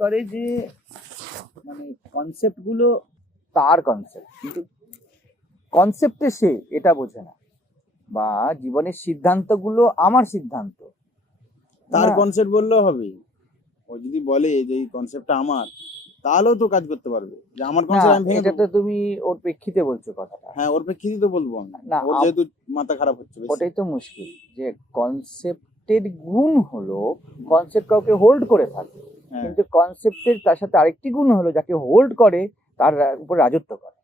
করে যে মানে কনসেপ্টগুলো তার কনসেপ্ট কিন্তু কনসেপ্টে সে এটা বোঝে না। বা জীবনের সিদ্ধান্তগুলো আমার সিদ্ধান্ত। তার কনসেপ্ট বললেও হবে। ও যদি বলে যে এই কনসেপ্টটা আমার তাহলেও তো কাজ করতে পারবে। যে আমার কনসেপ্ট আমি ভেঙে এটা তো তুমি ওর প্রেক্ষিতে বলছো কথাটা। হ্যাঁ ওর প্রেক্ষিতে তো বলব আমি। না, ওর আম- যেহেতু মাথা খারাপ হচ্ছে। ওটাই তো মুশকিল যে কনসেপ্টের গুণ হলো কনসেপ্ট কাউকে হোল্ড করে থাকে হ্যাঁ, কিন্তু কনসেপ্টের তার সাথে আরেকটি গুণ হলো যাকে হোল্ড করে তার উপর রাজত্ব করে।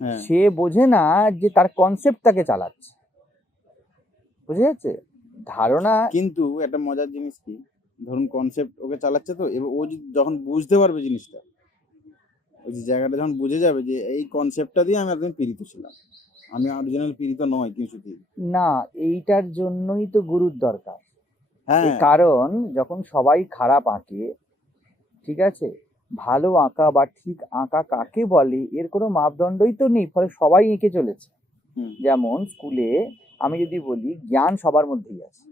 হ্যাঁ। সে বোঝে না যে তার কনসেপ্ট তাকে চালাচ্ছে। বুঝে যাচ্ছে ধারণা কিন্তু একটা মজার জিনিস কি? ধরুন কনসেপ্ট ওকে চালাচ্ছে তো এবার ও যদি যখন বুঝতে পারবে জিনিসটা ওই যে জায়গাটা যখন বুঝে যাবে যে এই কনসেপ্টটা দিয়ে আমি একদম পীড়িত ছিলাম। আমি অরিজিনাল পীড়িত নয় কিছুতেই না এইটার জন্যই তো গুরুর দরকার। হ্যাঁ কারণ যখন সবাই খারাপ আঁকে ঠিক আছে? ভালো আঁকা বা ঠিক আঁকা কাকে বলে এর কোনো মাপদণ্ডই তো নেই ফলে সবাই এঁকে চলেছে। যেমন স্কুলে আমি যদি বলি জ্ঞান সবার মধ্যেই আছে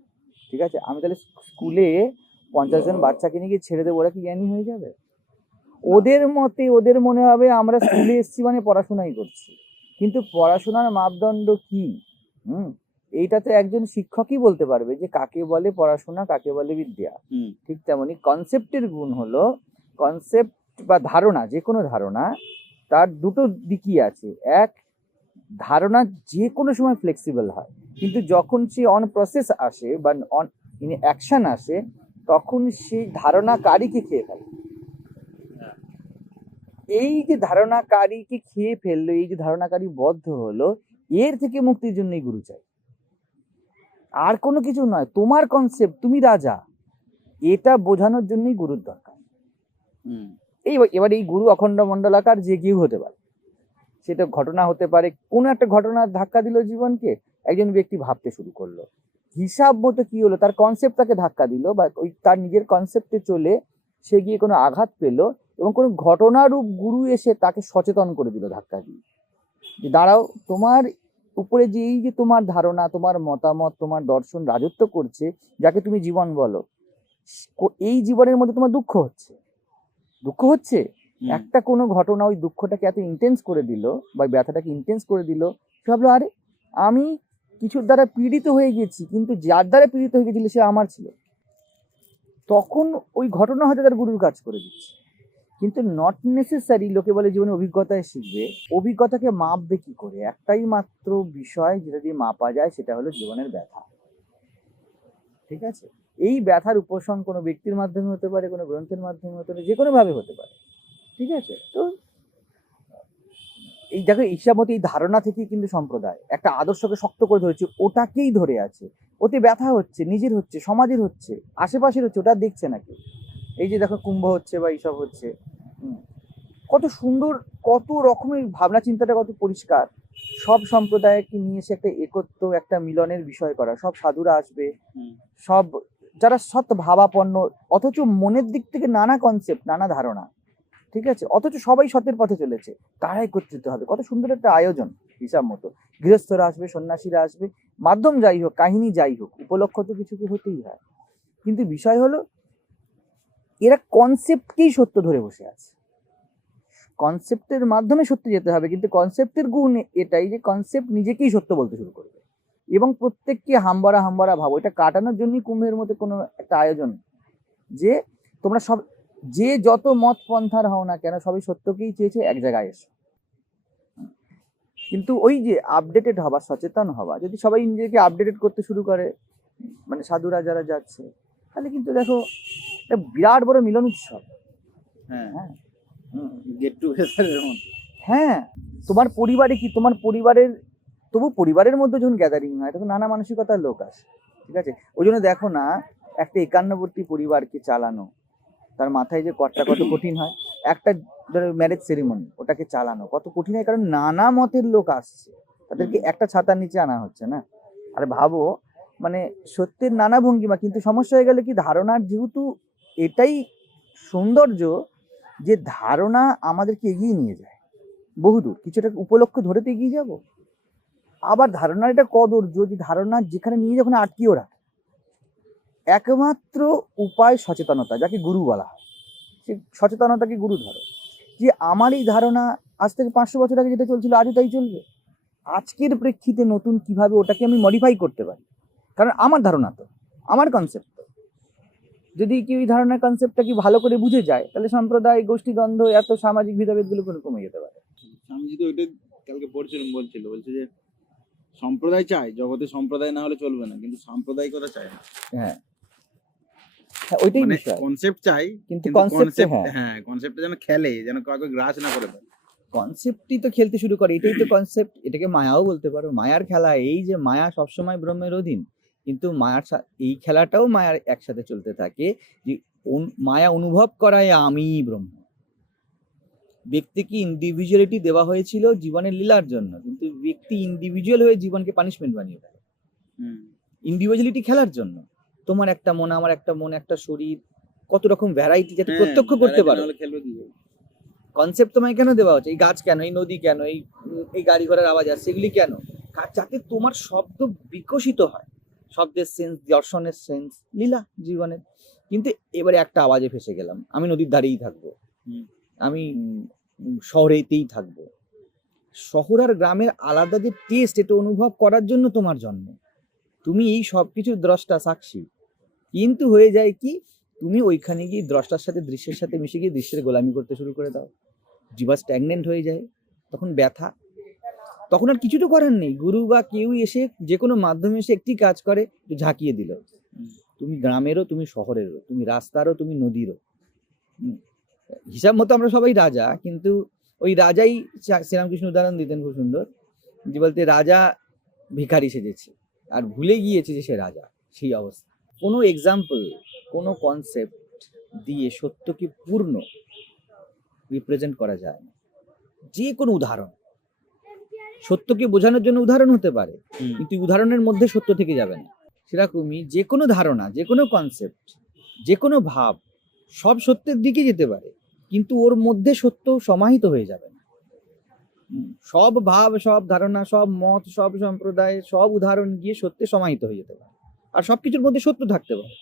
ঠিক আছে? আমি তাহলে স্কুলে পঞ্চাশ জন বাচ্চাকে নিয়ে গিয়ে ছেড়ে দেবো ওরা কি জ্ঞানী হয়ে যাবে? ওদের মতে ওদের মনে হবে আমরা স্কুলে এসেছি মানে পড়াশোনাই করছি। কিন্তু পড়াশোনার মাপদণ্ড কি? হুম? এইটা তো একজন শিক্ষকই বলতে পারবে যে কাকে বলে পড়াশোনা কাকে বলে বিদ্যা। ঠিক তেমনি কনসেপ্টের গুণ হলো কনসেপ্ট বা ধারণা যে কোনো ধারণা তার দুটো দিকই আছে। এক ধারণা যে কোনো সময় ফ্লেক্সিবল হয়। কিন্তু যখন সে অন প্রসেস আসে বা অন ইন অ্যাকশন আসে তখন সেই ধারণাকারীকে খেয়ে ফেলে। এই যে ধারণাকারীকে খেয়ে ফেলল এই যে ধারণাকারী বদ্ধ হলো এর থেকে মুক্তির জন্যই গুরু চাই আর কোনো কিছু নয় তোমার কনসেপ্ট তুমি রাজা। এটা বোঝানোর জন্যই গুরুর দরকার। এই এবার এই গুরু অখণ্ড মণ্ডলাকার যে কেউ হতে পারে। সেটা ঘটনা হতে পারে কোনো একটা ঘটনার ধাক্কা দিল জীবনকে একজন ব্যক্তি ভাবতে শুরু করল। হিসাব মতো কি হলো? তার কনসেপ্ট তাকে ধাক্কা দিল বা ওই তার নিজের কনসেপ্টে চলে সে গিয়ে কোনো আঘাত পেল এবং কোনো ঘটনারূপ গুরু এসে তাকে সচেতন করে দিল ধাক্কা দিয়ে। যে দাঁড়াও তোমার উপরে যে এই যে তোমার ধারণা তোমার মতামত তোমার দর্শন রাজত্ব করছে যাকে তুমি জীবন বলো এই জীবনের মধ্যে তোমার দুঃখ হচ্ছে। দুঃখ হচ্ছে? একটা কোনো ঘটনা ওই দুঃখটাকে এত ইন্টেন্স করে দিল বা ব্যথাটাকে ইন্টেন্স করে দিল সে ভাবলো আরে আমি কিছুর দ্বারা পীড়িত হয়ে গেছি কিন্তু যার দ্বারা পীড়িত হয়ে গেছিল সে আমার ছিল। তখন ওই ঘটনা হয়তো তার গুরুর কাজ করে দিচ্ছে। কিন্তু নট নেসেসারি লোকে বলে জীবনে অভিজ্ঞতায় শিখবে। অভিজ্ঞতাকে মাপবে কি করে? একটাই মাত্র বিষয় যেটা দিয়ে মাপা যায় সেটা হলো জীবনের ব্যথা। ঠিক আছে? এই ব্যথার উপশম কোনো ব্যক্তির মাধ্যমে হতে পারে, কোনো গ্রন্থের মাধ্যমে হতে পারে যে কোনোভাবে হতে পারে। ঠিক আছে? তো এই দেখো হিসাব মতো এই ধারণা থেকেই কিন্তু সম্প্রদায়, একটা আদর্শকে শক্ত করে ধরেছে, ওটাকেই ধরে আছে। ওতে ব্যথা হচ্ছে, নিজের হচ্ছে, সমাজের হচ্ছে, আশেপাশের হচ্ছে, ওটা দেখছে নাকি এই যে দেখো কুম্ভ হচ্ছে বা এইসব হচ্ছে কত সুন্দর কত রকমের ভাবনা চিন্তাটা কত পরিষ্কার। সব সম্প্রদায়কে নিয়ে এসে একটা একত্র একটা মিলনের বিষয় করা। সব সাধুরা আসবে সব যারা সৎ ভাবাপন্ন অথচ মনের দিক থেকে নানা কনসেপ্ট নানা ধারণা ঠিক আছে? অথচ সবাই সতের পথে চলেছে তারা একত্রিত হবে। কত সুন্দর একটা আয়োজন হিসাব মতো। গৃহস্থরা আসবে সন্ন্যাসীরা আসবে মাধ্যম যাই হোক কাহিনী যাই হোক উপলক্ষ তো কিছু কি হতেই হয়। কিন্তু বিষয় হলো এরা কনসেপ্টকেই সত্য ধরে বসে আছে। কনসেপ্টের মাধ্যমে সত্য যেতে হবে, কিন্তু কনসেপ্টের গুণ এটাই যে কনসেপ্ট নিজেকেই সত্য বলতে শুরু করবে। এবং প্রত্যেককে হাম্বারা হাম্বারা ভাবো। এটা কাটানোর জন্যই কুম্ভের মধ্যে কোনো একটা আয়োজন। যে তোমরা সব, যে যত মত পন্থার হও না কেন, সবই সত্যকেই চেয়েছে এক জায়গায় এসো। কিন্তু ওই যে আপডেটেড হওয়া সচেতন হওয়া যদি সবাই নিজেকে আপডেটেড করতে শুরু করে মানে সাধুরা যারা যাচ্ছে, তাহলে কিন্তু দেখো বিরাট বড় মিলন উৎসব। হ্যাঁ। হ্যাঁ। গেট টুগেদারের হ্যাঁ তোমার পরিবারে কি তোমার পরিবারের তবু পরিবারের মধ্যে যখন গ্যাদারিং হয় তখন নানা মানসিকতার লোক আসে ঠিক আছে? ওই জন্য দেখো না একটা একান্নবর্তী পরিবারকে চালানো তার মাথায় যে কটটা কত কঠিন হয় একটা ধরো ম্যারেজ সেরিমনি ওটাকে চালানো কত কঠিন হয় কারণ নানা মতের লোক আসছে তাদেরকে একটা ছাতার নিচে আনা হচ্ছে না। আর ভাবো মানে সত্যের নানা ভঙ্গিমা কিন্তু সমস্যা হয়ে গেলে কি ধারণার যেহেতু এটাই সৌন্দর্য যে ধারণা আমাদেরকে এগিয়ে নিয়ে যায়। বহুদূর, কিছুটা উপলক্ষ ধরে তো এগিয়ে যাব। আবার ধারণার এটা কদর্য যে ধারণা যেখানে নিয়ে যখন আটকিয়েও রাখে একমাত্র উপায় সচেতনতা, যাকে গুরু বলা হয়। সে সচেতনতাকে গুরু ধরো। যে আমার এই ধারণা আজ থেকে পাঁচশো বছর আগে যেটা চলছিল, আজও তাই চলবে। আজকের প্রেক্ষিতে নতুন কীভাবে ওটাকে আমি মডিফাই করতে পারি? কারণ আমার ধারণা তো, আমার কনসেপ্ট যদি কেউ এই ধারণার কনসেপ্টটা কি ভালো করে বুঝে যায় তাহলে সম্প্রদায় গোষ্ঠী দ্বন্দ্ব এত সামাজিক ভেদাভেদগুলো কোনো কমে যেতে পারে। স্বামীজি তো ওইটাই কালকে পড়ছিলাম বলছিল বলছে যে সম্প্রদায় চাই জগতে সম্প্রদায় না হলে চলবে না কিন্তু সাম্প্রদায়িকতা চাই না। হ্যাঁ। হ্যাঁ ওইটাই মানে বিষয়। কনসেপ্ট চাই কিন্তু কনসেপ্ট হ্যাঁ। হ্যাঁ কনসেপ্টটা যেন খেলে যেন কাউকে গ্রাস না করে দেয়। কনসেপ্টই তো খেলতে শুরু করে এটাই তো কনসেপ্ট এটাকে মায়াও বলতে পারো। মায়ার খেলা এই যে মায়া সবসময় ব্রহ্মের অধীন কিন্তু মায়ার এই খেলাটাও মায়ার একসাথে চলতে থাকে যে মায়া অনুভব করায় আমি ব্রহ্ম। ব্যক্তিকে ইন্ডিভিজুয়ালিটি দেওয়া হয়েছিল জীবনের লীলার জন্য কিন্তু ব্যক্তি ইন্ডিভিজুয়াল হয়ে জীবনকে পানিশমেন্ট বানিয়ে দেয়। ইন্ডিভিজুয়ালিটি খেলার জন্য। তোমার একটা মন আমার একটা মন একটা শরীর কত রকম ভ্যারাইটি যাতে প্রত্যক্ষ করতে পারো? কনসেপ্ট তোমায় কেন দেওয়া হচ্ছে? এই গাছ কেন এই নদী কেন এই এই গাড়ি ঘোড়ার আওয়াজ আসছে এগুলি কেন? যাতে তোমার শব্দ বিকশিত হয়। শব্দের সেন্স দর্শনের সেন্স লীলা জীবনের। কিন্তু এবারে একটা আওয়াজে ফেসে গেলাম। আমি নদীর ধারেই থাকব। আমি শহরেতেই থাকব। শহর আর গ্রামের আলাদা যে টেস্ট এটা অনুভব করার জন্য তোমার জন্ম। তুমি এই সব কিছু দ্রষ্টা সাক্ষী। কিন্তু হয়ে যায় কি তুমি ওইখানে গিয়ে দ্রষ্টার সাথে দৃশ্যের সাথে মিশে গিয়ে দৃশ্যের গোলামি করতে শুরু করে দাও। জিবা স্ট্যাগনেন্ট হয়ে যায়। তখন ব্যথা তখন আর কিছু তো করার নেই। গুরু বা কেউ এসে যে কোনো মাধ্যমে এসে একটি কাজ করে ঝাঁকিয়ে দিল। তুমি গ্রামেরও, তুমি শহরেরও, তুমি রাস্তারও, তুমি নদীরও। হিসাব মতো আমরা সবাই রাজা, কিন্তু ওই রাজাই শ্রীরামকৃষ্ণ উদাহরণ দিতেন খুব সুন্দর। যে বলতে রাজা ভিখারি সেজেছে, আর ভুলে গিয়েছে যে সে রাজা, সেই অবস্থা। কোনো এক্সাম্পল কোনো কনসেপ্ট দিয়ে সত্যকে পূর্ণ রিপ্রেজেন্ট করা যায় না। যে কোনো উদাহরণ। সত্যকে বোঝানোর জন্য উদাহরণ হতে পারে। কিন্তু উদাহরণের মধ্যে সত্য থেকে যাবে না। সেরকমই যে কোনো ধারণা যে কোনো কনসেপ্ট যে কোনো ভাব সব সত্যের দিকে যেতে পারে। কিন্তু ওর মধ্যে সত্য সমাহিত হয়ে যাবে না। সব ভাব সব ধারণা সব মত সব সম্প্রদায় সব উদাহরণ গিয়ে সত্যে সমাহিত হয়ে যেতে পারে। আর সব কিছুর মধ্যে সত্য থাকতে পারে।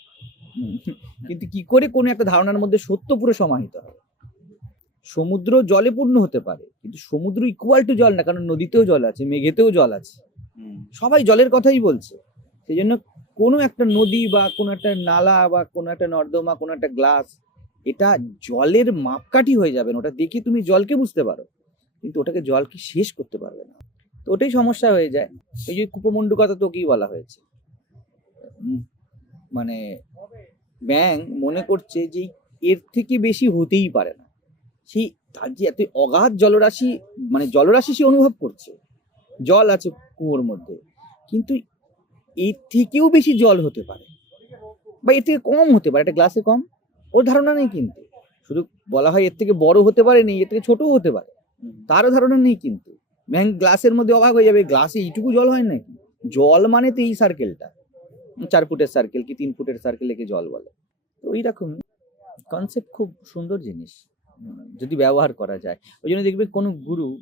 কিন্তু কি করে কোনো একটা ধারণার মধ্যে সত্য পুরো সমাহিত হবে সমুদ্র জলে পূর্ণ হতে পারে কিন্তু সমুদ্র ইকুয়াল টু জল না কারণ নদীতেও জল আছে মেঘেতেও জল আছে। সবাই জলের কথাই বলছে। সেই জন্য কোনো একটা নদী বা কোনো একটা নালা বা কোনো একটা নর্দমা কোনো একটা গ্লাস এটা জলের মাপকাঠি হয়ে যাবে না। ওটা দেখে তুমি জলকে বুঝতে পারো। কিন্তু ওটাকে জলকে শেষ করতে পারবে না। তো ওটাই সমস্যা হয়ে যায়। এই যে কুপমণ্ডুকতা তোকেই বলা হয়েছে। মানে ব্যাং মনে করছে যে এর থেকে বেশি হতেই পারে না। সেই তার যে এত অগাধ জলরাশি মানে জলরাশি সে অনুভব করছে। জল আছে কুয়োর মধ্যে। কিন্তু এর থেকেও বেশি জল হতে পারে। বা এর থেকে কম হতে পারে, একটা গ্লাসে কম। ওর ধারণা নেই কিন্তু। শুধু বলা হয় এর থেকে বড় হতে পারে, নেই, এর থেকে ছোটও হতে পারে। তারও ধারণা নেই কিন্তু। ম্যাং গ্লাসের মধ্যে অবাক হয়ে যাবে, গ্লাসে এইটুকু জল হয় নাকি? জল মানে তো এই সার্কেলটা চার ফুটের সার্কেল কি তিন ফুটের সার্কেল একে জল বলে? তো ওই রকমই কনসেপ্ট খুব সুন্দর জিনিস। যদি ব্যবহার করা যায়। ওই জন্য দেখবে কোনো গুরু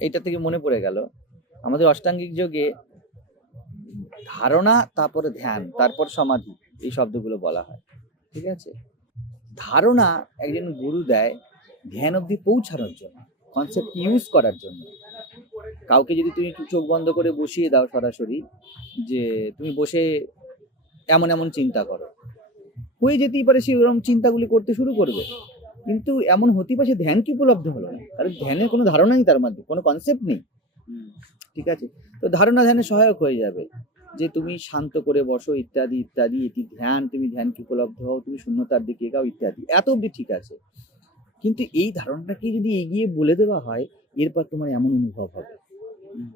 এইটা থেকে মনে পড়ে গেল। আমাদের অষ্টাঙ্গিক যোগে ধারণা, তারপরে ধ্যান, তারপর সমাধি এই শব্দগুলো বলা হয়। ঠিক আছে? ধারণা একজন গুরু দেয় ধ্যান অবধি পৌঁছানোর জন্য কনসেপ্ট ইউজ করার জন্য। কাউকে যদি তুমি চোখ বন্ধ করে বসিয়ে দাও সরাসরি যে তুমি বসে এমন এমন চিন্তা করো। হয়ে যেতেই পারে সে ওরকম চিন্তাগুলি করতে শুরু করবে। কিন্তু এমন হতেই পারে ধ্যান কি উপলব্ধ হলো না। কারণ ধ্যানের কোনো ধারণাই তার মধ্যে, কোনো কনসেপ্ট নেই। ঠিক আছে? তো ধারণা ধ্যানে সহায়ক হয়ে যাবে যে তুমি শান্ত করে বসো, ইত্যাদি ইত্যাদি, এটি ধ্যান, তুমি ধ্যান কি উপলব্ধ হও, তুমি শূন্যতার দিকে এগাও, ইত্যাদি। এত অবধি ঠিক আছে। কিন্তু এই ধারণাটাকে যদি এগিয়ে বলে দেওয়া হয়, এরপর তোমার এমন অনুভব হবে।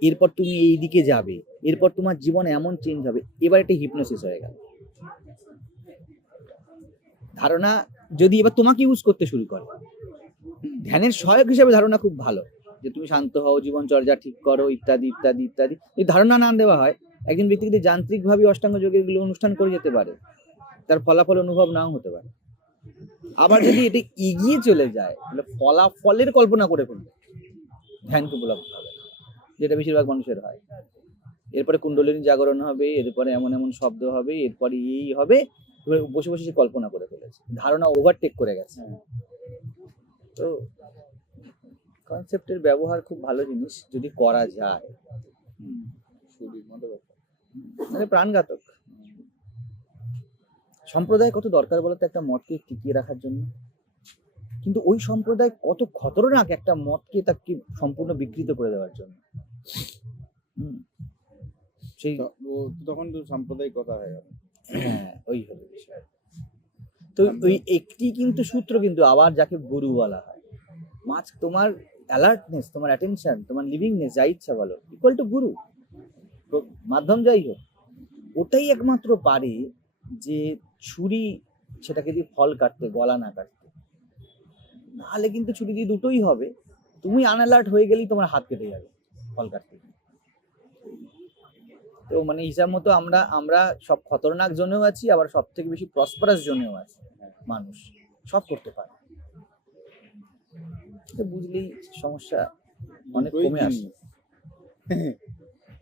এরপর তুমি এই দিকে যাবে, এরপর তোমার জীবন এমন চেঞ্জ হবে। এবার একটা হিপনোসিস হয়ে গেল। ধারণা যদি এবার তোমাকে ইউজ করতে শুরু করে। ধ্যানের সহায়ক হিসেবে ধারণা খুব ভালো। যে তুমি শান্ত হও জীবন চর্যা ঠিক করো, ইত্যাদি ইত্যাদি ইত্যাদি। এই ধারণা না দেওয়া হয়, একজন ব্যক্তি যদি যান্ত্রিকভাবে অষ্টাঙ্গ যোগেরগুলো অনুষ্ঠান করে যেতে পারে, তার ফলাফল অনুভব নাও হতে পারে। আবার যদি এটা এগিয়ে চলে যায়, তাহলে ফলাফলের কল্পনা করে ফেলবে। ধ্যানকে উপলব্ধ হবে, যেটা বেশিরভাগ মানুষের হয়। এরপরে কুণ্ডলিনী জাগরণ হবে, এরপরে এমন এমন শব্দ হবে, এরপরে এই হবে এবার বসে বসে সে কল্পনা করে ফেলেছে। ধারণা ওভারটেক করে গেছে। তো কনসেপ্টের ব্যবহার খুব ভালো জিনিস যদি করা যায়। মানে প্রাণঘাতক। সম্প্রদায় কত দরকার বলতো একটা মতকে টিকিয়ে রাখার জন্য? কিন্তু ওই সম্প্রদায় কত খতরনাক একটা মতকে তাকে সম্পূর্ণ বিকৃত করে দেওয়ার জন্য। সেই তখন তো সাম্প্রদায়িক কথা হয়ে গেল। হ্যাঁ ওই বিষয় তো ওই একটি কিন্তু সূত্র কিন্তু আবার যাকে গুরু বলা হয়। মাছ তোমার অ্যালার্টনেস তোমার অ্যাটেনশন তোমার লিভিংনেস যা ইচ্ছা বলো ইকুয়াল টু গুরু। তো মাধ্যম যাই হোক ওটাই একমাত্র পারে যে ছুরি সেটাকে দিয়ে ফল কাটতে গলা না কাটতে। নাহলে কিন্তু ছুরি দিয়ে দুটোই হবে। তুমি আনঅ্যালার্ট হয়ে গেলেই তোমার হাত কেটে যাবে ফল কাটতে। তো মানে হিসাব মতো আমরা আমরা সব খতরনাক জোনেও আছি আবার সব থেকে বেশি প্রসপারাস জোনেও আছি মানুষ। সব করতে পারে। বুঝলেই সমস্যা অনেক কমে আসে।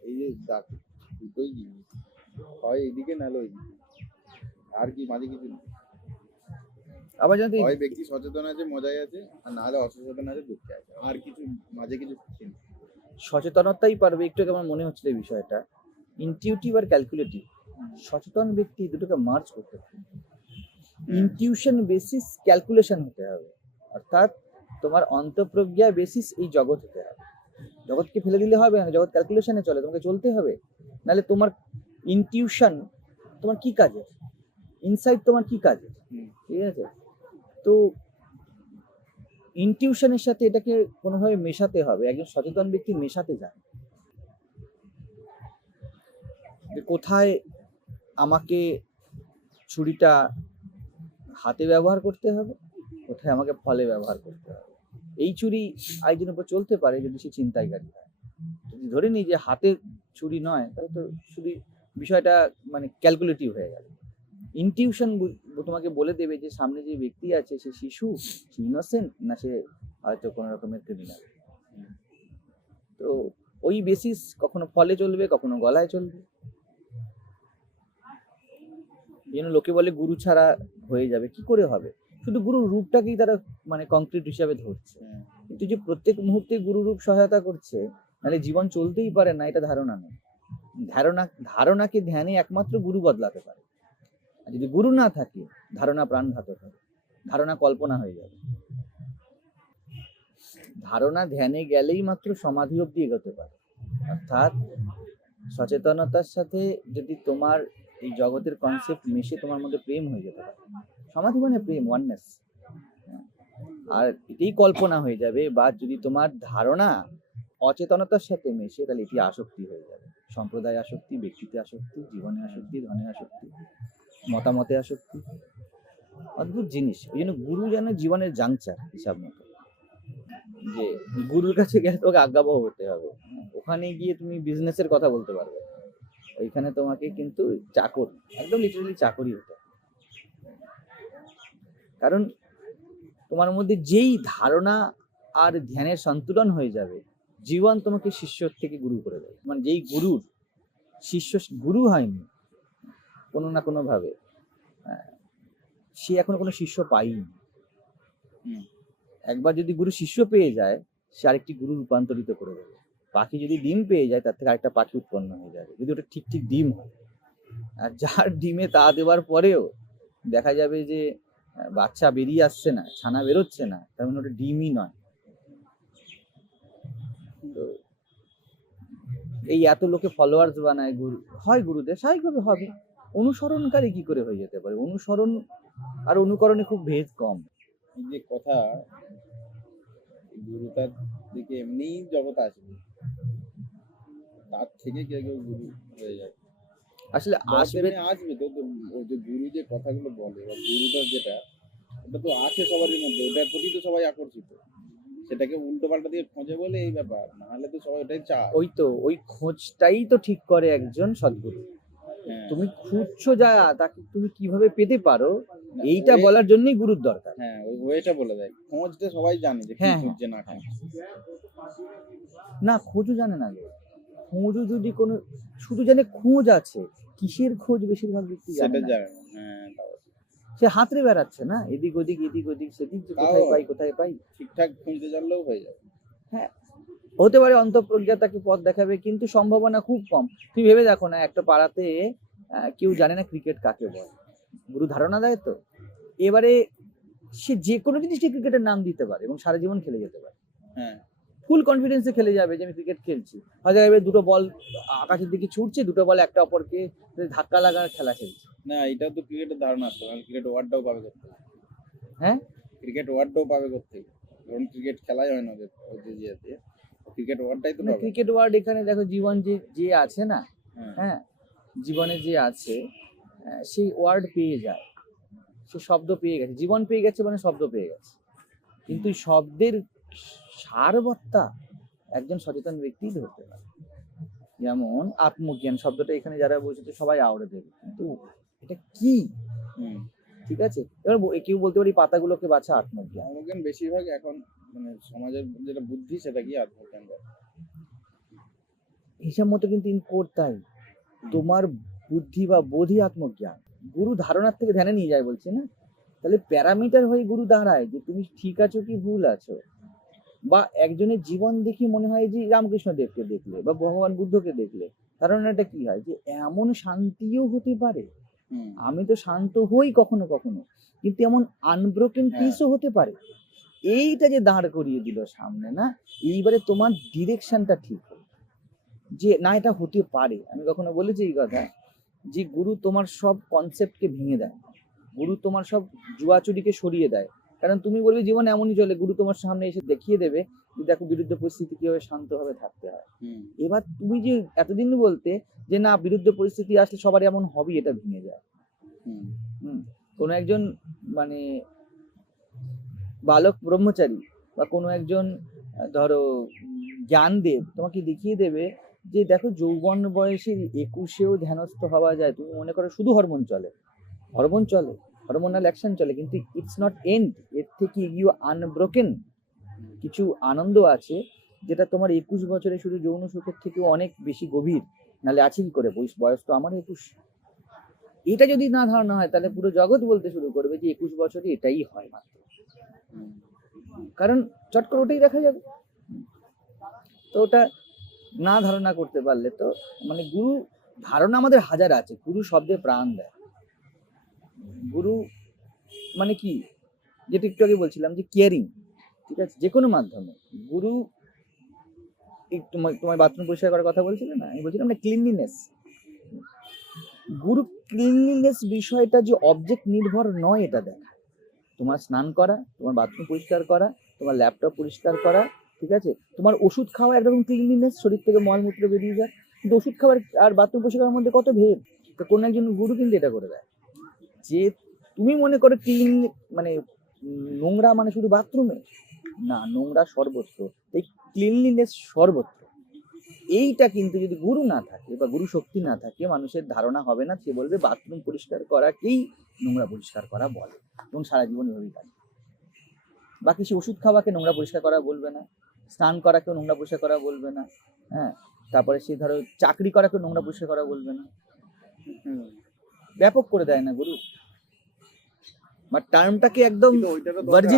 এই যে দুটোই জিনিস। হয় এইদিকে নাহলে ওইদিকে। আর কি মাঝে কিছু নেই। আবার যদি হয় ব্যক্তি সচেতন আছে মজায় আছে আর নাহলে অসচেতন আছে দুঃখে আছে। আর কিছু মাঝে কিছু। সচেতনতাই পারবে। একটু আমার মনে হচ্ছিল এই বিষয়টা? ইনটিউটিভ আর ক্যালকুলেটিভ সচেতন ব্যক্তি দুটোকে মার্চ করতে হবে ইনটিউশন বেসিস ক্যালকুলেশন হতে হবে অর্থাৎ তোমার অন্তঃপ্রজ্ঞা বেসিস এই জগৎ হতে হবে। জগৎকে ফেলে দিলে হবে না জগৎ ক্যালকুলেশনে চলে তোমাকে চলতে হবে। নাহলে তোমার ইনটিউশন তোমার কি কাজের ইনসাইট তোমার কি কাজের হুম। ঠিক আছে? তো ইনটিউশনের সাথে এটাকে কোনোভাবে মেশাতে হবে একজন সচেতন ব্যক্তি মেশাতে যায় যে কোথায় আমাকে ছুরিটা হাতে ব্যবহার করতে হবে, কোথায় আমাকে ফলে ব্যবহার করতে হবে। এই ছুরি আয়োজনের উপর চলতে পারে, যদি সে চিন্তাইকারী হয়। যদি ধরে নিই যে হাতে ছুরি নয়, তাহলে তো ছুরি বিষয়টা মানে ক্যালকুলেটিভ হয়ে গেল। ইনটিউশন তোমাকে বলে দেবে যে সামনে যে ব্যক্তি আছে, সে শিশু, সে ইনোসেন্ট না সে হয়তো কোনো রকমের ক্রিমিনাল তো ওই বেসিস কখনো ফলে চলবে, কখনো গলায় চলবে এই জন্য লোকে বলে গুরু ছাড়া হয়ে যাবে কি করে হবে? শুধু গুরুর রূপটাকেই তারা মানে কংক্রিট হিসাবে ধরছে। হ্যাঁ। কিন্তু যে প্রত্যেক মুহূর্তে গুরু রূপ সহায়তা করছে নাহলে জীবন চলতেই পারে না এটা ধারণা নেই। ধারণা ধারণাকে ধ্যানে একমাত্র গুরু বদলাতে পারে। আর যদি গুরু না থাকে ধারণা প্রাণঘাতক হবে। ধারণা কল্পনা হয়ে যাবে। ধারণা ধ্যানে গেলেই মাত্র সমাধি অব্দি এগোতে পারে। অর্থাৎ সচেতনতার সাথে যদি তোমার এই জগতের কনসেপ্ট মিশে তোমার মধ্যে প্রেম হয়ে যেতে পারে। সমাধি মানে প্রেম ওয়াননেস আর এটাই কল্পনা হয়ে যাবে বা যদি তোমার ধারণা অচেতনতার সাথে মেশে, তাহলে এটি আসক্তি হয়ে যাবে। সম্প্রদায় আসক্তি ব্যক্তিতে আসক্তি, জীবনে আসক্তি, ধনে আসক্তি, মতামতে আসক্তি। অদ্ভুত জিনিস। ওই জন্য গুরু যেন জীবনের জাংচার হিসাব মতো। যে গুরুর কাছে গেলে তোমাকে আজ্ঞাবহ হতে হবে। ওখানে গিয়ে তুমি বিজনেসের কথা বলতে পারবে। ওইখানে তোমাকে কিন্তু চাকর একদম লিটারালি চাকরি হতে কারণ তোমার মধ্যে যেই ধারণা আর ধ্যানের সন্তুলন হয়ে যাবে জীবন তোমাকে শিষ্য থেকে গুরু করে দেবে। মানে যেই গুরুর শিষ্য গুরু হয়নি কোনো না কোনোভাবে। আহ, সে এখনও কোনো শিষ্য পাইনি একবার যদি গুরু শিষ্য পেয়ে যায় সে আরেকটি গুরু রূপান্তরিত করে দেবে। পাখি যদি ডিম পেয়ে যায়, তার থেকে আরেকটা পাখি উৎপন্ন হয়ে যাবে। যদি ওটা ঠিক ঠিক ডিম হয়। আর যার ডিমে তা দেওয়ার পরেও দেখা যাবে যে বাচ্চা বেরিয়ে আসছে না, ছানা বেরোচ্ছে না, তার মানে ওটা ডিমই নয়। তো এই এত লোকে ফলোয়ার্স বানায় গুরু, হয় গুরুদের, স্বাভাবিকভাবে হবে। অনুসরণকারী কি করে হয়ে যেতে পারে? অনুসরণ আর অনুকরণে খুব ভেদ কম। যে কথা গুরুতার দিকে এমনি জগৎ আসবে। তার থেকে কেউ কেউ গুরু হয়ে যায়। আসলে আসবে আসবে তো ওই যে গুরু যে কথাগুলো বলে বা গুরুটা যেটা ওটা তো আছে সবারই মধ্যে ওটার প্রতি তো সবাই আকর্ষিত। সেটাকে উল্টো পাল্টা দিয়ে খোঁজে বলে এই ব্যাপার নাহলে তো সবাই ওটাই চায়। ওই তো ওই খোঁজটাই তো ঠিক করে একজন সদ্গুরু। হ্যাঁ। তুমি খুঁজছো যা তাকে তুমি কীভাবে পেতে পারো এইটা বলার জন্যই গুরুর দরকার। হ্যাঁ ওই ওয়েটা বলে দেয়। খোঁজটা সবাই জানে যে কি হ্যাঁ, হ্যাঁ। খুঁজছে না না খোঁজও জানে না খোঁজও যদি কোনো শুধু জানে খোঁজ আছে কিসের খোঁজ বেশিরভাগ ব্যক্তি জানে না। হ্যাঁ। সে হাতড়ে বেড়াচ্ছে না এদিক ওদিক এদিক ওদিক সেদিক কোথায় পাই কোথায় পাই। ঠিকঠাক খুঁজতে জানলেও হয়ে যাবে। হ্যাঁ হতে পারে অন্তঃপ্রজ্ঞা তাকে পথ দেখাবে কিন্তু সম্ভাবনা খুব কম। তুমি ভেবে দেখো না একটা পাড়াতে কেউ জানে না ক্রিকেট কাকে বলে। গুরু ধারণা দেয় তো? এবারে সে যে কোনো জিনিসটি ক্রিকেটের নাম দিতে পারে এবং সারা জীবন খেলে যেতে পারে। হ্যাঁ। ফুল কনফিডেন্সে খেলে যাবে যে আমি ক্রিকেট খেলছি। হয়তো এবার দুটো বল আকাশের দিকে ছুটছে দুটো বল একটা অপরকে ধাক্কা লাগার খেলা খেলছে। না এটাও তো ক্রিকেটের ধারণা আসতো কারণ ক্রিকেট ওয়ার্ডটাও পাবে করতে হ্যাঁ? ক্রিকেট ওয়ার্ডটাও পাবে করতে কারণ ক্রিকেট খেলাই হয় না ওদের ক্রিকেট ওয়ার্ডটাই তো ক্রিকেট ওয়ার্ড এখানে দেখো জীবন যে যে আছে না হ্যাঁ। হ্যাঁ জীবনে যে আছে সেই ওয়ার্ড পেয়ে যায়। সে শব্দ পেয়ে গেছে। জীবন পেয়ে গেছে মানে শব্দ পেয়ে গেছে। কিন্তু শব্দের সারবত্তা একজন সচেতন ব্যক্তি ধরতে পারে। যেমন আত্মজ্ঞান শব্দটা এখানে যারা বসেছে সবাই আওড়ে দেবে। কিন্তু এটা কি? ঠিক আছে? এবার কেউ বলতে পারি পাতাগুলোকে বাছা আত্মজ্ঞান। আত্মজ্ঞান বেশিরভাগ এখন মানে সমাজের যেটা বুদ্ধি সেটা কি আত্মজ্ঞান হিসাব মতো কিন্তু ইন করতাই তোমার বুদ্ধি বা বোধি আত্মজ্ঞান। গুরু ধারণার থেকে ধ্যানে নিয়ে যায় বলছে না? তাহলে প্যারামিটার হয়ে গুরু দাঁড়ায় যে তুমি ঠিক আছো কি ভুল আছো? বা একজনের জীবন দেখি মনে হয় যে রামকৃষ্ণ দেবকে দেখলে বা ভগবান বুদ্ধকে দেখলে কারণ এটা কি হয়? যে এমন শান্তিও হতে পারে। আমি তো শান্ত হই কখনো কখনো কিন্তু এমন আনব্রোকেন হ্যাঁ। পিসও হতে পারে। এইটা যে দাঁড় করিয়ে দিল সামনে না? এইবারে তোমার ডিরেকশনটা ঠিক। যে না এটা হতে পারে। আমি কখনো বলেছি এই কথা যে গুরু তোমার সব কনসেপ্টকে ভেঙে দেয়। গুরু তোমার সব জুয়াচুরিকে সরিয়ে দেয়। কারণ তুমি বলবে জীবন এমনই চলে গুরু তোমার সামনে এসে দেখিয়ে দেবে যে দেখো বিরুদ্ধ পরিস্থিতি কীভাবে শান্তভাবে থাকতে হয়। এবার তুমি যে এতদিন বলতে যে না বিরুদ্ধ পরিস্থিতি আসলে সবার এমন হবে এটা ভেঙে যায়। কোনো একজন মানে বালক ব্রহ্মচারী বা কোনো একজন ধরো জ্ঞানদেব তোমাকে দেখিয়ে দেবে যে দেখো যৌবন বয়সের একুশেও ধ্যানস্থ হওয়া যায়। তুমি মনে করো শুধু হরমোন চলে। হরমোন চলে। হরমোনাল অ্যাকশন চলে, কিন্তু ইটস নট এন্ড এর থেকে এগিয়ে আনব্রোকেন কিছু আনন্দ আছে, যেটা তোমার একুশ বছরে শুধু যৌন সুখের থেকেও অনেক বেশি গভীর, নাহলে আছে কি করে, বয়স বয়স তো আমার একুশ। এটা যদি না ধারণা হয়, তাহলে পুরো জগৎ বলতে শুরু করবে যে একুশ বছরে এটাই হয় মাত্র। কারণ চট করে ওটাই দেখা যাবে। তো ওটা না ধারণা করতে পারলে তো মানে গুরু, ধারণা আমাদের হাজার আছে, গুরু শব্দে প্রাণ দেয়। গুরু মানে কি? যেটা একটু আগে বলছিলাম যে কেয়ারিং ঠিক আছে? যে কোনো মাধ্যমে। গুরু তোমার তোমার বাথরুম পরিষ্কার করার কথা বলছিলে না? আমি বলছিলাম না ক্লিনলিনেস গুরু ক্লিনলিনেস বিষয়টা যে অবজেক্ট নির্ভর নয়, এটা দেখা। তোমার স্নান করা, তোমার বাথরুম পরিষ্কার করা, তোমার ল্যাপটপ পরিষ্কার করা, ঠিক আছে? তোমার ওষুধ খাওয়া একরকম ক্লিনলিনেস শরীর থেকে মলমূত্র বেরিয়ে যায়। কিন্তু ওষুধ খাওয়ার আর বাথরুম পরিষ্কার মধ্যে কত ভেদ? তো কোনো একজন গুরু কিন্তু এটা করে দেয়। যে তুমি মনে করো ক্লিন মানে নোংরা মানে শুধু বাথরুমে না, নোংরা সর্বত্র। এই ক্লিনলিনেস সর্বত্র। এইটা কিন্তু যদি গুরু না থাকে বা গুরু শক্তি না থাকে, মানুষের ধারণা হবে না, সে বলবে বাথরুম পরিষ্কার করাকেই নোংরা পরিষ্কার করা বলে। এবং সারা জীবন এভাবেই কাজ বাকি সে ওষুধ খাওয়াকে নোংরা পরিষ্কার করা বলবে না। স্নান করাকেও নোংরা পরিষ্কার করা বলবে না। হ্যাঁ? তারপরে সে ধরো চাকরি করাকেও নোংরা পরিষ্কার করা বলবে না। ব্যাপক করে দেয় না গুরু। বা টার্মটাকে একদম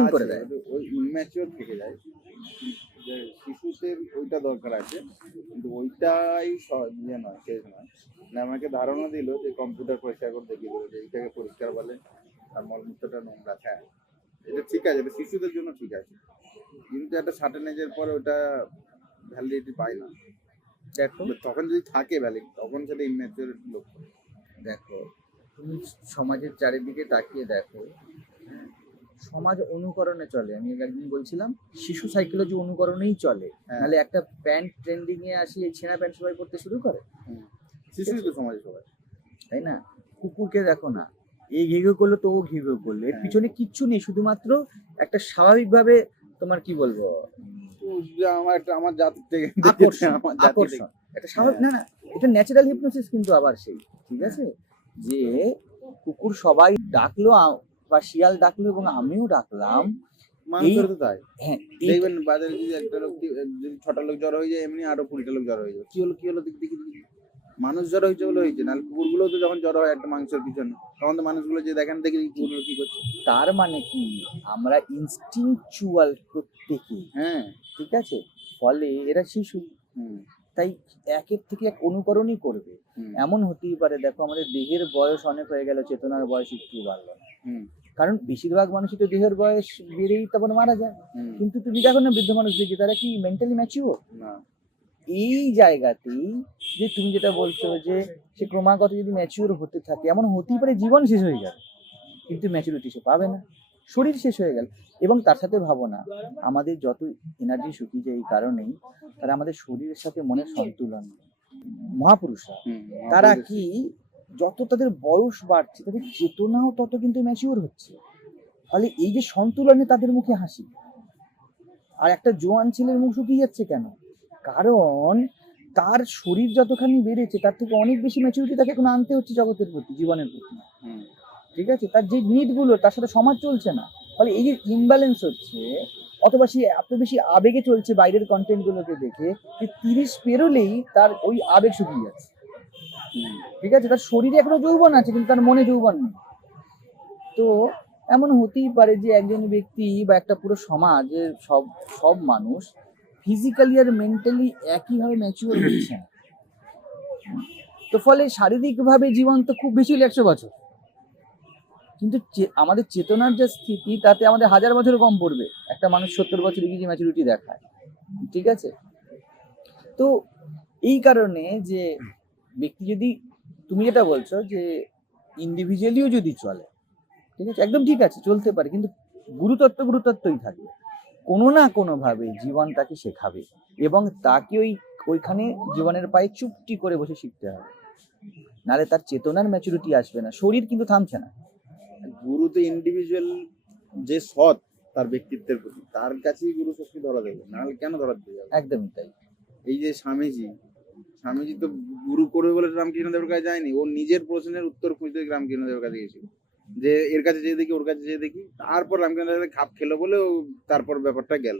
আছে, করে দেয়। ওই- ইম্যাচিওর থেকে যায়। যে শিশুদের ওইটা দরকার আছে। কিন্তু ওইটাই ইয়ে নয় শেষ নয়। না আমাকে ধারণা দিল যে কম্পিউটার পরিষ্কার করে দেখিয়ে দিল যে এইটাকে পরিষ্কার বলে আর মলমূত্রটা নোংরা হ্যাঁ। এটা ঠিক আছে এটা শিশুদের জন্য ঠিক আছে। কিন্তু একটা সার্টেন এজের পর ওটা ভ্যালিডিটি পায় না। দেখো। তখন যদি থাকে ভ্যালিড তখন সেটা ইম্যাচিওর লক্ষ্য দেখো তুমি সমাজের চারিদিকে তাকিয়ে দেখো। সমাজ অনুকরণে চলে। আমি একদিন বলছিলাম শিশু সাইকোলজি অনুকরণেই চলে। হ্যাঁ। নাহলে একটা প্যান্ট ট্রেন্ডিং এ আসি এই ছেঁড়া প্যান্ট সবাই পড়তে শুরু করে। শিশুই তো সমাজে সবাই। তাই না? কুকুরকে দেখো না। এই ঘিঘে করল তো ও ঘিঘে করল। এর হ্যাঁ। পিছনে কিচ্ছু নেই শুধুমাত্র একটা স্বাভাবিকভাবে তোমার কি বলব? আমার একটা আমার জাতি থেকে আকর্ষণ একটা স্বাভাবিক না না এটা ন্যাচারাল হিপনোসিস কিন্তু আবার সেই ঠিক আছে? যে কুকুর সবাই ডাকলো বা শিয়াল ডাকলো এবং আমিও ডাকলাম। হ্যাঁ দেখবেন বাজারে যদি একটা লোক যদি ছটা লোক জ্বর হয়ে যায় এমনি আরও কুড়িটা লোক জ্বর হয়ে যাবে। কি হলো কি হলো দেখি দেখি দেখি। মানুষ জ্বর হয়েছে বলে হয়েছে নাহলে কুকুরগুলো তো যখন জ্বর হয় একটা মাংসের পিছনে। তখন তো মানুষগুলো যে দেখেন দেখি কুকুরগুলো কি করছে। তার মানে কি? আমরা ইনস্টিংচুয়াল প্রত্যেকে হ্যাঁ। ঠিক আছে? ফলে এরা শিশু। হুম। তাই একের থেকে এক অনুকরণই করবে। এমন হতেই পারে দেখো আমাদের দেহের বয়স অনেক হয়ে গেল চেতনার বয়স একটু বাড়লো। না কারণ বেশিরভাগ মানুষই তো দেহের বয়স বেড়েই তখন মারা যায়। কিন্তু তুমি দেখো না বৃদ্ধ মানুষ দেখি তারা কি মেন্টালি ম্যাচিওর না। এই জায়গাতেই যে তুমি যেটা বলছো যে সে ক্রমাগত যদি ম্যাচিওর হতে থাকে এমন হতেই পারে জীবন শেষ হয়ে যাবে কিন্তু ম্যাচুরিটি সে পাবে না। শরীর শেষ হয়ে গেল। এবং তার সাথে ভাবো না আমাদের যত এনার্জি শুকিয়ে যায় এই কারণেই তারা আমাদের শরীরের সাথে মনের সন্তুলন। মহাপুরুষরা তারা কি যত তাদের বয়স বাড়ছে তাদের চেতনাও তত কিন্তু ম্যাচিওর হচ্ছে। ফলে এই যে সন্তুলনে তাদের মুখে হাসি আর একটা জোয়ান ছেলের মুখ শুকিয়ে যাচ্ছে কেন? কারণ তার শরীর যতখানি বেড়েছে তার থেকে অনেক বেশি ম্যাচুরিটি তাকে এখন আনতে হচ্ছে জগতের প্রতি জীবনের প্রতি। ঠিক আছে? তার যে নিডগুলো তার সাথে সমাজ চলছে না। ফলে এই যে ইমব্যালেন্স হচ্ছে, অথবা সে এত বেশি আবেগে চলছে বাইরের কন্টেন্ট গুলোকে দেখে, যে তিরিশ পেরোলেই তার ওই আবেগ শুকিয়ে যাচ্ছে। ঠিক আছে? তার শরীরে এখনও যৌবন আছে, কিন্তু তার মনে যৌবন নেই। তো এমন হতেই পারে যে একজন ব্যক্তি বা একটা পুরো সমাজের সব সব মানুষ ফিজিক্যালি আর মেন্টালি একইভাবে ম্যাচিওর হচ্ছে না। তো ফলে শারীরিকভাবে জীবন তো খুব বেশি হলে একশো বছর। কিন্তু আমাদের চেতনার যে স্থিতি, তাতে আমাদের হাজার বছর কম পড়বে। একটা মানুষ সত্তর বছরে গিয়ে ম্যাচুরিটি দেখায়। ঠিক আছে? তো এই কারণে যে ব্যক্তি যদি, তুমি যেটা বলছো যে ইন্ডিভিজুয়ালিও যদি চলে, ঠিক আছে? একদম ঠিক আছে, চলতে পারে, কিন্তু গুরুতত্ত্ব গুরুতত্ত্বই থাকবে। কোনো না কোনোভাবে জীবন তাকে শেখাবে এবং তাকে ওই, ওইখানে জীবনের পায়ে চুপটি করে বসে শিখতে হবে। নালে তার চেতনার ম্যাচুরিটি আসবে না। শরীর কিন্তু থামছে না। গুরু তো ইন্ডিভিজুয়াল যে সৎ তার ব্যক্তিত্বের প্রতি তার কাছেই গুরু শক্তি ধরা দেবে নাহলে কেন ধরা দিয়ে যাবে? একদমই তাই। এই যে স্বামীজি স্বামীজি তো গুরু করবে বলে রামকৃষ্ণ দেবের কাছে যায়নি ও নিজের প্রশ্নের উত্তর খুঁজতে রামকৃষ্ণ দেবের কাছে গেছিল যে এর কাছে যেয়ে দেখি ওর কাছে যেয়ে দেখি তারপর রামকৃষ্ণ দেবের খাপ খেলো বলে ও তারপর ব্যাপারটা গেল।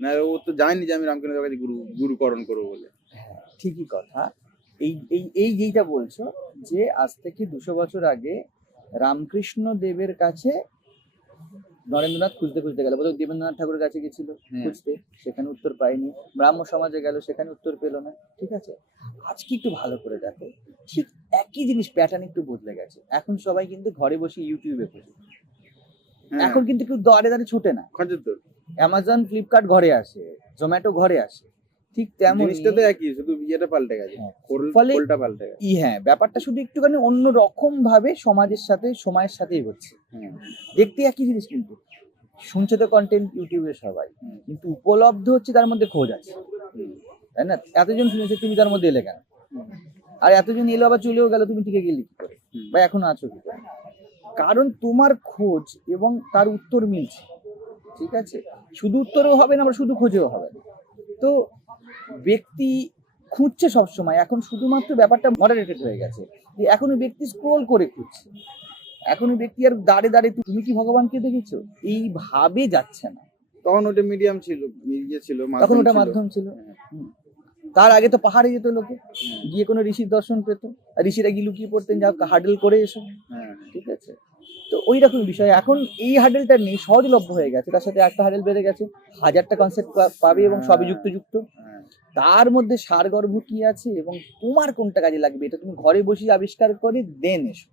না ও তো যায়নি যে আমি রামকৃষ্ণ দেবের কাছে গুরু গুরুকরণ করব বলে। হ্যাঁ ঠিকই কথা। এই এই এই যেইটা বলছো যে আজ থেকে দুশো বছর আগে রামকৃষ্ণ দেবের কাছে নরেন্দ্রনাথ খুঁজতে খুঁজতে গেল। বোধহয় দেবেন্দ্রনাথ ঠাকুরের কাছে গেছিল খুঁজতে। সেখানে উত্তর পায়নি। ব্রাহ্ম সমাজে গেল সেখানে উত্তর পেল না। ঠিক আছে? আজকে একটু ভালো করে দেখো। ঠিক একই জিনিস প্যাটার্ন একটু বদলে গেছে। এখন সবাই কিন্তু ঘরে বসে ইউটিউবে খোঁজে। হ্যাঁ, এখন কিন্তু কেউ দাঁড়ে দাঁড়িয়ে ছোটে না। অ্যামাজন ফ্লিপকার্ট ঘরে আসে জোম্যাটো ঘরে আসে। ঠিক তেমন জিনিসটা একই শুধু ইয়েটা পাল্টে গেছে হ্যাঁ। ফলে- পাল্টে গেছে। ই হ্যাঁ ব্যাপারটা শুধু একটুখানি অন্য রকম ভাবে সমাজের সাথে সময়ের সাথেই হচ্ছে দেখতে একই জিনিস কিন্তু। শুনছে তো কন্টেন্ট ইউটিউবে সবাই কিন্তু উপলব্ধ হচ্ছে তার মধ্যে খোঁজ আছে। তাই না? এতজন শুনেছে তুমি তার মধ্যে এলে কেন? আর এতজন এলো আবার চলেও গেল তুমি টিকে গেলি কি করে? বা এখনও আছো কি করে? কারণ তোমার খোঁজ এবং তার উত্তর মিলছে। ঠিক আছে? শুধু উত্তরও হবে না আবার শুধু খোঁজেও হবে না। তো ব্যক্তি খুঁজছে সবসময়। এখন শুধুমাত্র ব্যাপারটা মডারেটেড হয়ে গেছে। যে এখন ব্যক্তি স্ক্রোল করে খুঁজছে। এখন ব্যক্তি আর দাঁড়ে দাঁড়িয়ে তুমি কি ভগবানকে দেখেছ? এইভাবে যাচ্ছে না। তখন ওটা মিডিয়াম ছিল মিডিয়া ছিল তখন ওটা মাধ্যম ছিল। হ্যাঁ। তার আগে তো পাহাড়ে যেত লোকে। গিয়ে কোনো ঋষির দর্শন পেত। আর ঋষিরা গিয়ে লুকিয়ে পড়তেন যা হার্ডেল করে এসো। হ্যাঁ, ঠিক আছে? তো ওই রকম বিষয়। এখন এই হার্ডেলটা নেই সহজলভ্য হয়ে গেছে। তার সাথে একটা হার্ডেল বেড়ে গেছে হাজারটা কনসেপ্ট পাবে এবং সবই যুক্ত যুক্ত হ্যাঁ। তার মধ্যে সারগর্ভ কি আছে এবং তোমার কোনটা কাজে লাগবে? এটা তুমি ঘরে বসে আবিষ্কার করে দেন এসো।